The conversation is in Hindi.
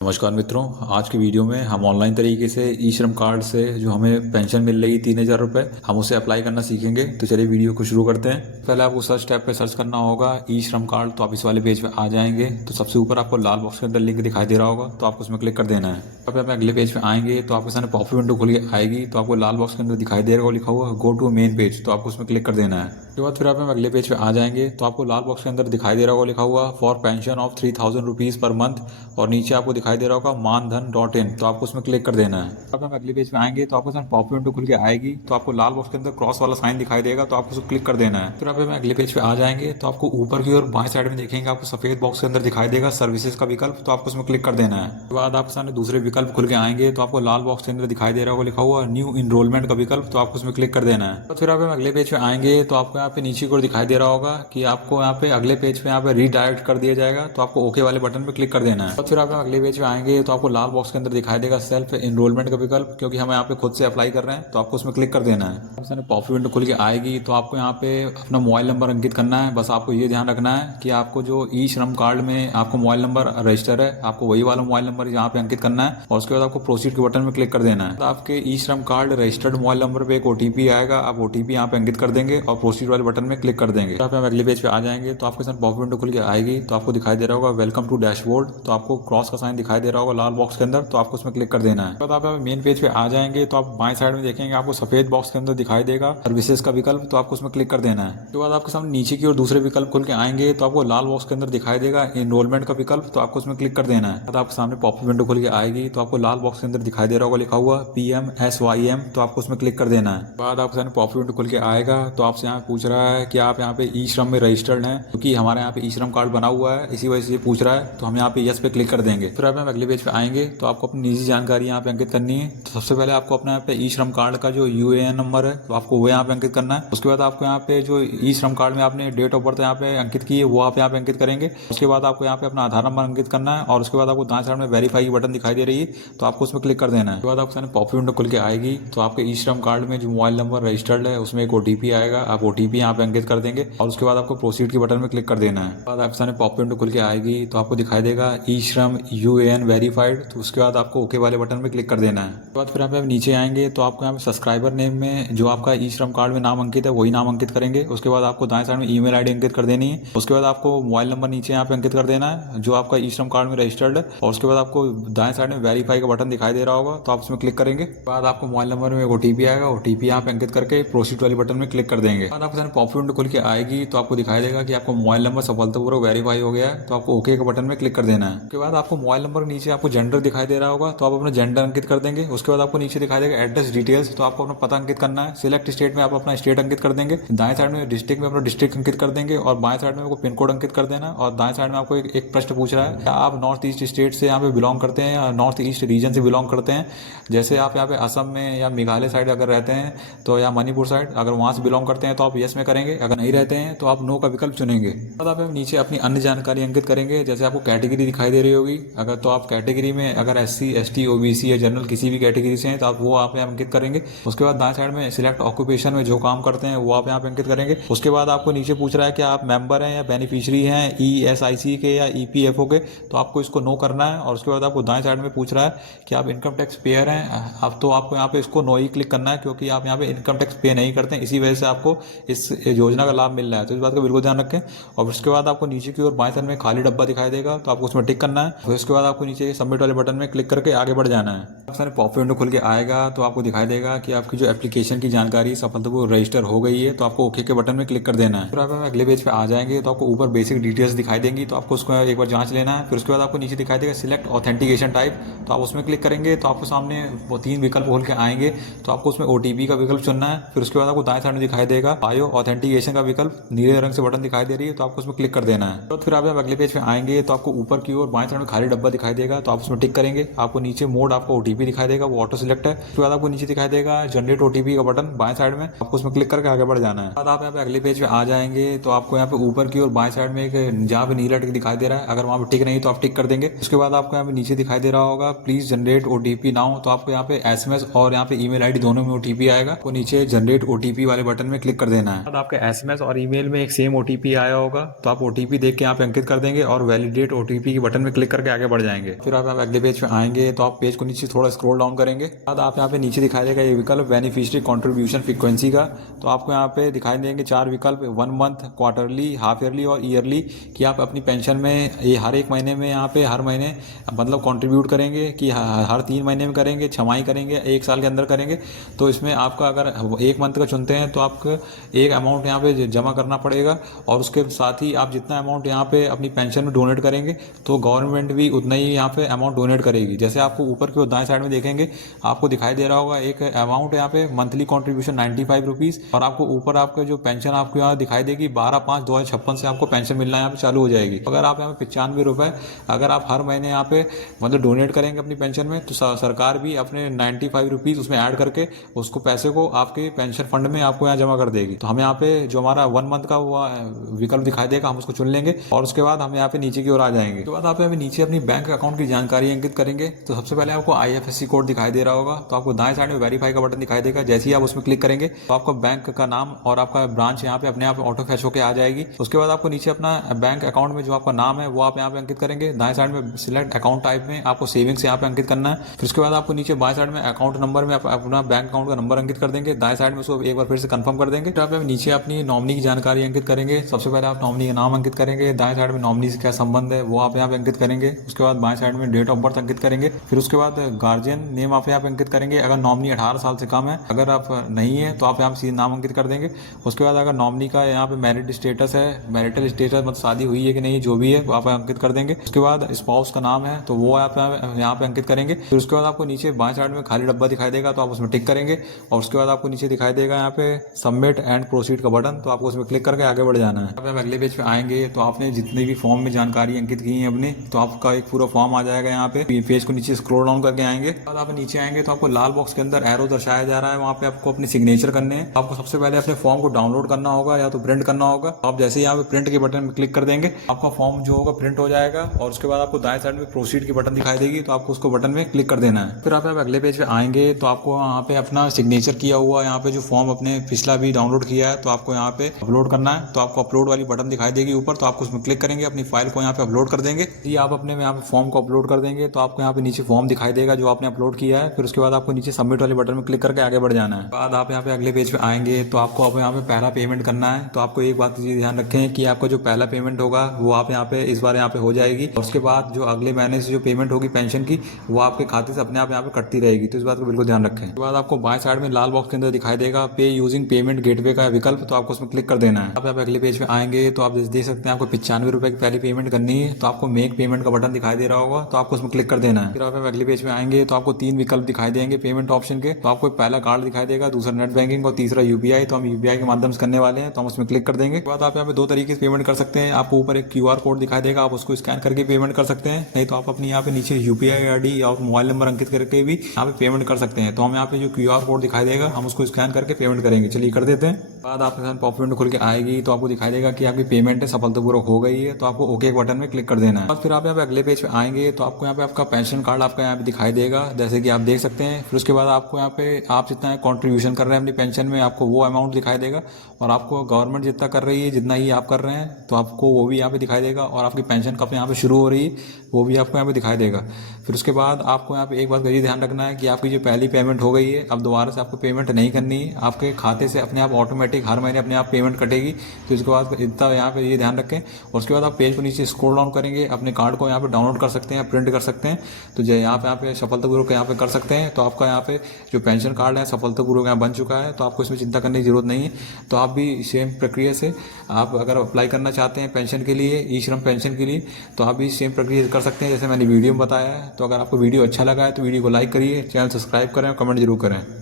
नमस्कार मित्रों। आज की वीडियो में हम ऑनलाइन तरीके से ई श्रम कार्ड से जो हमें पेंशन मिल रही है 3,000 रुपये, हम उसे अप्लाई करना सीखेंगे। तो चलिए वीडियो को शुरू करते हैं। पहले आपको सर्च टैब पे सर्च करना होगा ई श्रम कार्ड। तो आप इस वाले पेज पे आ जाएंगे तो सबसे ऊपर आपको लाल बॉक्स के अंदर लिंक दिखाई दे रहा होगा, तो आपको उसमें क्लिक कर देना है। अब आप अगले पेज पे आएंगे तो आपके सामने पॉप विंडो खुल के आएगी, तो आपको लाल बॉक्स के अंदर दिखाई दे रहा होगा लिखा हुआ गो टू मेन पेज, तो आपको उसमें क्लिक कर देना है। उसके बाद फिर आप अगले पेज पे आ जाएंगे तो आपको लाल बॉक्स के अंदर दिखाई दे रहा होगा लिखा हुआ for pension of 3,000 rupees per month, और नीचे आपको दिखाई दे रहा होगा मानधन.in, तो आपको उसमें क्लिक कर देना है। अब हम अगले पेज पे आएंगे तो आपको पॉप विंडो खुल के आएगी, तो आपको लाल बॉक्स के अंदर क्रॉस वाला साइन दिखाई देगा, तो आपको उसको क्लिक कर देना है। फिर आप अगले पेज पे आ जाएंगे तो आपको ऊपर की ओर बाएं साइड में देखेंगे आपको सफेद बॉक्स के अंदर दिखाई देगा सर्विसेज का विकल्प, तो आपको उसमें क्लिक कर देना है। उसके बाद आपके सामने दूसरे विकल्प खुल के आएंगे तो आपको लाल बॉक्स के अंदर दिखाई दे रहा होगा लिखा हुआ न्यू इनरोलमेंट का विकल्प, तो आपको उसमें क्लिक कर देना है। तो फिर आप अगले पेज पे आएंगे तो आपको यहाँ पे नीचे की ओर दिखाई दे रहा होगा कि आपको यहाँ पे अगले पेज पे यहाँ पे रीडायरेक्ट कर दिया जाएगा, तो आपको ओके वाले बटन पे क्लिक कर देना है। तो फिर आप अगले पेज पे आएंगे तो आपको लाल बॉक्स के अंदर दिखाई देगा सेल्फ इनरोलमेंट का विकल्प, क्योंकि हम यहाँ पे खुद से अप्लाई कर रहे हैं, तो आपको उसमें क्लिक कर देना है। पॉप विंडो खुल के आएगी तो आपको यहाँ पे अपना मोबाइल नंबर अंकित करना है। बस आपको ये ध्यान रखना है कि आपको जो ई श्रम कार्ड में आपको मोबाइल नंबर रजिस्टर है, आपको वही वाला मोबाइल नंबर यहाँ पे अंकित करना है, और उसके बाद आपको प्रोसीड के बटन में क्लिक कर देना है। तो आपके ई श्रम कार्ड रजिस्टर्ड मोबाइल नंबर पे एक ओटीपी आएगा, आप ओटीपी यहाँ पे अंकित कर देंगे और प्रोसीड वाले बटन में क्लिक कर देंगे। तो आप अगले पेज पे आ जाएंगे तो आपके साथ पॉप विंडो खुल के आएगी, तो आपको दिखाई दे रहा होगा वेलकम टू डैशबोर्ड, तो आपको क्रॉस का साइन दिखाई दे रहा होगा लाल बॉक्स के अंदर, तो आपको उसमें क्लिक कर देना है। तो आप मेन पेज पे आ जाएंगे तो आप बाएं साइड में देखेंगे आपको सफेद बॉक्स के अंदर दिखाई देगा सर्विसेज का विकल्प, तो आपको उसमें क्लिक कर देना है। उसके बाद आपके सामने नीचे की ओर दूसरे विकल्प खुल के आएंगे तो आपको लाल बॉक्स के अंदर दिखाई देगा एनरोलमेंट का विकल्प, तो आपको उसमें क्लिक कर देना है। तो आपके सामने पॉप विंडो खुल के आएगी तो आपको लाल बॉक्स के अंदर दिखाई दे रहा होगा लिखा हुआ PMSYM, तो आपको उसमें क्लिक कर देना है। बाद आपके सामने पॉप विंडो खुल के आएगा तो आपसे यहाँ पूछ रहा है कि आप यहाँ पे ई श्रम में रजिस्टर्ड हैं, क्योंकि हमारे यहाँ पे ई श्रम कार्ड बना हुआ है, इसी वजह से पूछ रहा है, तो हम यहाँ पे यस पे क्लिक कर देंगे। फिर आप अगले पेज पे आएंगे तो आपको अपनी निजी जानकारी यहाँ पे अंकित करनी है। तो सबसे पहले आपको अपने यहाँ पे ई श्रम कार्ड का जो UAN नंबर है तो आपको वो यहाँ पे अंकित करना है। उसके बाद आपको यहाँ पे जो ई श्रम कार्ड में आपने डेट ऑफ बर्थ यहाँ पे अंकित की है वो आप यहाँ पे अंकित करेंगे। उसके बाद आपको यहाँ पे अपना आधार नंबर अंकित करना है, और उसके बाद आपको दाएं साइड में वेरीफाई की बटन दिखाई दे रही है, तो आपको उसमें क्लिक कर देना है। उसके बाद आपके सामने पॉप विंडो खुल के आएगी तो आपके ई श्रम कार्ड में जो मोबाइल नंबर रजिस्टर्ड है उसमें एक OTP आएगा, आप OTP यहाँ पे अंकित कर देंगे, और उसके बाद आपको प्रोसीड के बटन में क्लिक कर देना है। बाद आपके सामने पॉप विंडो खुल के आएगी तो आपको दिखाई देगा ई श्रम UAN वेरीफाइड, तो उसके बाद आपको ओके वाले बटन में क्लिक कर देना है। उसके बाद फिर आप नीचे आएंगे तो आपको यहाँ पे सब्सक्राइबर नेम में जो आपका ई श्रम कार्ड में नाम अंकित है वही नाम अंकित करेंगे। उसके बाद आपको दाएं साइड में ईमेल आईडी अंकित कर देनी है। उसके बाद आपको मोबाइल नंबर नीचे यहाँ पे अंकित कर देना है जो आपका ई श्रम कार्ड में रजिस्टर्ड है, और उसके बाद आपको दाएं साइड में वेरीफाई का बटन दिखाई दे रहा होगा, तो आप उसमें क्लिक करेंगे। बाद आपको मोबाइल नंबर में एक OTP आएगा, OTP यहाँ पे अंकित करके प्रोसीड वाले बटन में क्लिक कर देंगे। बाद आपके सामने पॉप विंडो खुल के आएगी तो आपको दिखाई देगा कि आपका मोबाइल नंबर सफलतापूर्वक वेरीफाई हो गया है, तो आपको ओके के बटन में क्लिक कर देना है। उसके बाद आपको मोबाइल नंबर नीचे आपको जेंडर दिखाई दे रहा होगा, तो आप अपना जेंडर अंकित कर देंगे। उसके बाद आपको नीचे दिखाई देगा एड्रेस डिटेल्स, तो आपको अपना पता अंकित करना है। सिलेक्ट स्टेट में आप अपना स्टेट अंकित कर देंगे, दाएं साइड में डिस्ट्रिक्ट में अपना डिस्ट्रिक्ट अंकित कर देंगे, और बाएं साइड में आपको पिन कोड अंकित कर देना, और दाएं साइड में आपको एक प्रश्न पूछ रहा है आप नॉर्थ ईस्ट स्टेट से यहाँ पे बिलोंग करते हैं या नॉर्थ ईस्ट रीजन से बिलोंग करते हैं। जैसे आप यहाँ पे असम में या मेघालय साइड अगर रहते हैं तो, या मणिपुर साइड अगर वहाँ से बिलोंग करते हैं तो आप यस में करेंगे, अगर नहीं रहते हैं तो आप नो का विकल्प चुनेंगे। बाद आप नीचे अपनी अन्य जानकारी अंकित करेंगे, जैसे आपको कैटेगरी दिखाई दे रही होगी, अगर तो आप कैटेगरी में अगर SC ST OBC या जनरल किसी भी कैटेगरी से हैं तो आप वो आप यहाँ अंकित करेंगे। उसके बाद दाएं साइड में सिलेक्ट ऑक्यूपेशन में जो काम करते हैं वो आप यहाँ पे अंकित करेंगे। उसके बाद आपको नीचे पूछ रहा है कि आप मेंबर हैं या बेनिफिशियरी हैं ESIC के या EPFO के, तो आपको इसको नो करना है। और उसके बाद आपको दाएं साइड में पूछ रहा है कि आप इनकम टैक्स पेयर हैं, अब तो आपको यहाँ पे इसको नो ही क्लिक करना है, क्योंकि आप यहाँ पे इनकम टैक्स पे नहीं करते हैं, इसी वजह से आपको इस योजना का लाभ मिल रहा है, तो इस बात का बिल्कुल ध्यान रखें। और उसके बाद आपको नीचे की ओर बाएं साइड में खाली डब्बा दिखाई देगा, तो आपको उसमें टिक करना है। फिर उसके बाद आपको नीचे सबमिट वाले बटन में क्लिक करके आगे बढ़ जाना है। सारे पॉप विंडो खुल के आएगा तो आपको दिखाई देगा कि आपकी जो एप्लीकेशन की जानकारी सफलतापूर्वक रजिस्टर हो गई है, तो आपको ओके के बटन में क्लिक कर देना है। फिर आप अगले पेज पे आ जाएंगे तो आपको ऊपर बेसिक डिटेल्स दिखाई देंगी, तो आपको उसको एक बार जांच लेना है। फिर उसके बाद आपको नीचे दिखाई देगा सिलेक्ट ऑथेंटिकेशन टाइप, तो आप उसमें क्लिक करेंगे तो आपको सामने वो 3 विकल्प खोल के आएंगे, तो आपको उसमें OTP का विकल्प चुनना है। फिर उसके बाद आपको दाएं साइड में दिखाई देगा बायो ऑथेंटिकेशन का विकल्प, नीले रंग से बटन दिखाई दे रही है, तो आपको उसमें क्लिक कर देना है। तो फिर आप अगले पेज पे आएंगे तो आपको ऊपर की ओर बाएं साइड में खाली डब्बा दिखाई देगा, तो आप उसमें टिक करेंगे। आपको नीचे मोड आपको OTP OTP दिखाई देगा, वो ऑटो सिलेक्ट है। उसके बाद आपको नीचे दिखाई देगा जनरेट OTP का बटन बाएं साइड में, आपको उसमें क्लिक करके आगे बढ़ जाना है। बाद आप यहाँ पे अगले पेज पे आ जाएंगे तो आपको यहाँ पे ऊपर की और बाएं साइड में एक जहाँ पे नीला टिक दिखाई दे रहा है, अगर वहाँ पे टिक नहीं तो आप टिक कर देंगे। उसके बाद आपको यहाँ पे नीचे दिखाई दे रहा होगा प्लीज जनरेट OTP नाउ, तो आपको यहाँ पे SMS और यहाँ पे ईमेल ID दोनों में OTP आएगा, तो नीचे जनरेट OTP वाले बटन में क्लिक कर देना है। बाद आपके SMS और ईमेल में एक सेम OTP आया होगा, तो आप OTP देख के यहाँ पे अंकित कर देंगे और वैलिडेट OTP के बटन में क्लिक करके आगे बढ़ जाएंगे। फिर आप अगले पेज पे आएंगे तो आप पेज को नीचे थोड़ा स्क्रॉल डाउन करेंगे। बाद आप यहाँ पे नीचे दिखाई देगा ये विकल्प बेनिफिशियरी कंट्रीब्यूशन फ्रीक्वेंसी का, तो आपको यहाँ पे दिखाई देंगे 4 विकल्प, 1 मंथ, क्वार्टरली, हाफ ईयरली और ईयरली, कि आप अपनी पेंशन में ये हर एक महीने में यहाँ पे हर महीने मतलब कंट्रीब्यूट करेंगे कि हर 3 महीने में करेंगे, छमाही करेंगे, 1 साल के अंदर करेंगे। तो इसमें आपका अगर 1 मंथ का चुनते हैं तो आपको एक अमाउंट यहाँ पे जमा करना पड़ेगा, और उसके साथ ही आप जितना अमाउंट यहाँ पे अपनी पेंशन में डोनेट करेंगे तो गवर्नमेंट भी उतना ही यहाँ पे अमाउंट डोनेट करेगी। जैसे आपको ऊपर की ओर दाएं साइड में देखेंगे आपको दिखाई दे रहा होगा एक अमाउंट यहाँ पे मंथली कॉन्ट्रीब्यूशन 95 रुपीज़, और आपको ऊपर आपका जो पेंशन आपको यहाँ दिखाई देगी 12/5/2056 से आपको पेंशन मिलना यहाँ पे चालू हो जाएगी। अगर आप यहाँ पे 95 रुपये अगर आप हर महीने यहाँ पे मतलब डोनेट करेंगे अपनी पेंशन में, तो सरकार भी अपने 95 रुपीज़ उसमें ऐड करके उसको पैसे को आपके पेंशन फंड में आपको यहाँ जमा कर देगी। तो हम यहाँ पे जो हमारा 1 मंथ का हुआ विकल्प दिखाई देगा हम उसको चुन लेंगे, और उसके बाद हम यहाँ पे नीचे की ओर आ जाएंगे। उसके बाद आप यहाँ पे नीचे अपनी बैंक अकाउंट की जानकारी अंकित करेंगे। तो सबसे पहले आपको IFSC कोड दिखाई दे रहा होगा, तो आपको दाएं साइड में वेरीफाई का बटन दिखाई देगा। जैसे ही आप उसमें क्लिक करेंगे तो आपका बैंक का नाम और आपका ब्रांच यहाँ पे अपने आप ऑटो फैच होकर आ जाएगी। उसके बाद आपको नीचे अपना बैंक अकाउंट में जो आपका नाम है वो आप यहाँ पे अंकित करेंगे। दाएं साइड में सिलेक्ट अकाउंट टाइप में आपको सेविंग्स यहाँ पे अंकित करना है। फिर उसके बाद आपको नीचे बाएं साइड में अकाउंट नंबर में अपना बैंक अकाउंट का नंबर अंकित कर देंगे। दाएं साइड में उसको एक बार फिर से कंफर्म कर देंगे। तो आप नीचे अपनी नॉमिनी की जानकारी अंकित करेंगे। सबसे पहले आप नॉमिनी का नाम अंकित करेंगे, दाएं साइड में नॉमिनी से क्या संबंध है वो आप यहाँ पे अंकित करेंगे। उसके बाद बाएं साइड में डेट ऑफ बर्थ अंकित करेंगे। फिर उसके बाद गार्जियन नेम आप यहाँ पे अंकित करेंगे। अगर नॉमिनी 18 साल से कम है, अगर आप नहीं है तो आप यहाँ पे सीधे नाम अंकित कर देंगे। उसके बाद अगर नॉमिनी का यहाँ पे मैरिड स्टेटस है, मैरिटल स्टेटस मतलब शादी हुई है कि नहीं, जो भी है वो आप अंकित कर देंगे। उसके बाद स्पाउस का नाम है तो वो आप यहाँ पे अंकित करेंगे। फिर उसके बाद आपको नीचे बाएं साइड में खाली डब्बा दिखाई देगा तो आप उसमें टिक करेंगे, और उसके बाद आपको नीचे दिखाई देगा यहाँ पे सबमिट एंड प्रोसीड का बटन, तो आपको उसमें क्लिक करके आगे बढ़ जाना है। अब आप अगले पेज पे आएंगे तो आपने जितनी भी फॉर्म में जानकारी अंकित की है अपने, तो आपका एक पूरा फॉर्म आ जाएगा। यहाँ पे पेज को नीचे स्क्रॉल डाउन करके आएंगे, बाद आप नीचे आएंगे तो आपको लाल बॉक्स के अंदर एरो दर्शाया जा रहा है, वहाँ पे आपको अपनी सिग्नेचर करने हैं। आपको सबसे पहले अपने फॉर्म को डाउनलोड करना होगा या तो प्रिंट करना होगा। आप जैसे ही यहाँ पे प्रिंट के बटन में क्लिक कर देंगे आपका फॉर्म जो होगा प्रिंट हो जाएगा, और उसके बाद आपको दाएं साइड में प्रोसीड की बटन दिखाई देगी तो आपको उसको बटन में क्लिक कर देना है। फिर आप अगले पेज पे आएंगे तो आपको यहाँ पे अपना सिग्नेचर किया हुआ यहाँ पे जो फॉर्म अपने पिछला भी डाउनलोड किया है तो आपको यहाँ पे अपलोड करना है। तो आपको अपलोड वाली बटन दिखाई देगी ऊपर, तो आपको उसमें क्लिक करेंगे, अपनी फाइल को यहाँ पे अपलोड कर देंगे। ये आप अपने यहाँ पे फॉर्म को अपलोड कर देंगे तो आपको यहाँ पे नीचे फॉर्म दिखाई देगा जो आपने अपलोड किया है। फिर उसके बाद आपको नीचे सबमिट वाले बटन में क्लिक करके आगे बढ़ जाना है। बाद आप यहाँ पे अगले पेज पे आएंगे तो आपको अब यहाँ पे पहला पेमेंट करना है। तो आपको एक बात ध्यान रखें कि आपका जो पहला पेमेंट होगा वो आप यहाँ पे इस बार यहाँ पे हो जाएगी, और उसके बाद जो अगले महीने से जो पेमेंट होगी पेंशन की वो आपके खाते से अपने आप यहाँ पे कटती रहेगी। तो इस बात को बिल्कुल ध्यान रखें। उसके बाद आपको बाएं साइड में लाल बॉक्स के अंदर दिखाई देगा पे यूजिंग पेमेंट गेटवे का विकल्प, तो आपको उसमें क्लिक कर देना है। आप अगले पेज पे आएंगे तो आप देख सकते हैं आपको 95 रुपए की पहली पेमेंट करनी है, तो आपको मेक पेमेंट का बटन दिखाई दे रहा होगा तो आपको उसमें क्लिक कर देना है। फिर आप अगले पेज पे आएंगे तो आपको 3 विकल्प दिखाई देंगे पेमेंट ऑप्शन के। तो आपको पहला कार्ड दिखाई देगा, दूसरा नेट बैंकिंग और तीसरा UPI। तो हम UPI के माध्यम से करने वाले हैं तो हम उसमें क्लिक कर देंगे। बाद आप यहाँ पे 2 तरीके से पेमेंट कर सकते हैं। आपको ऊपर एक QR कोड दिखाई देगा, आप उसको स्कैन करके पेमेंट कर सकते हैं, नहीं तो आप अपनी यहाँ पे नीचे UPI ID या मोबाइल नंबर अंकित करके भी यहाँ पे पेमेंट कर सकते हैं। तो हम यहाँ पे जो QR कोड दिखाई देगा हम उसको स्कैन करके पेमेंट करेंगे। चलिए कर देते हैं। बाद आपके साथ पॉप विंडो खुल के आएगी तो आपको दिखाई देगा कि आपकी पेमेंट है सफलतापूर्वक हो गई है, तो आपको ओके बटन में क्लिक कर देना है। और फिर आप यहाँ पे अगले पेज पे आएंगे तो आपको यहाँ पे आपका पेंशन कार्ड आपका यहाँ पे दिखाई देगा, जैसे कि आप देख सकते हैं। फिर उसके बाद आपको यहाँ पे आप जितना कॉन्ट्रीब्यूशन कर रहे हैं अपनी पेंशन में आपको वो अमाउंट दिखाई देगा, और आपको गवर्नमेंट जितना कर रही है जितना ही आप कर रहे हैं तो आपको वो भी यहाँ पे दिखाई देगा, और आपकी पेंशन कब यहाँ पे शुरू हो रही है वो भी आपको यहाँ पे दिखाई देगा। फिर उसके बाद आपको यहाँ पे एक बात ये ध्यान रखना है कि आपकी जो पहली पेमेंट हो गई है अब दोबारा से आपको पेमेंट नहीं करनी है, आपके खाते से अपने आप ऑटोमेटिक हर महीने अपने आप पेमेंट कटेगी। तो इसके बाद इतना यहाँ पे ये ध्यान रखें। और उसके बाद आप पेज को नीचे स्क्रॉल डाउन करेंगे, अपने कार्ड को यहाँ पे डाउनलोड कर सकते हैं, प्रिंट कर सकते हैं। तो जो यहाँ पे सफलतापूर्वक यहाँ पे कर सकते हैं। तो आपका यहाँ पे जो पेंशन कार्ड है सफलतापूर्वक यहाँ बन चुका है, तो आपको इसमें चिंता करने की जरूरत नहीं है। तो आप भी सेम प्रक्रिया से आप अगर अप्लाई करना चाहते हैं पेंशन के लिए, ई श्रम पेंशन के लिए, तो आप भी सेम प्रक्रिया कर सकते हैं जैसे मैंने वीडियो में बताया है। तो अगर आपको वीडियो अच्छा लगा है तो वीडियो को लाइक करिए, चैनल सब्सक्राइब करें और कमेंट जरूर करें।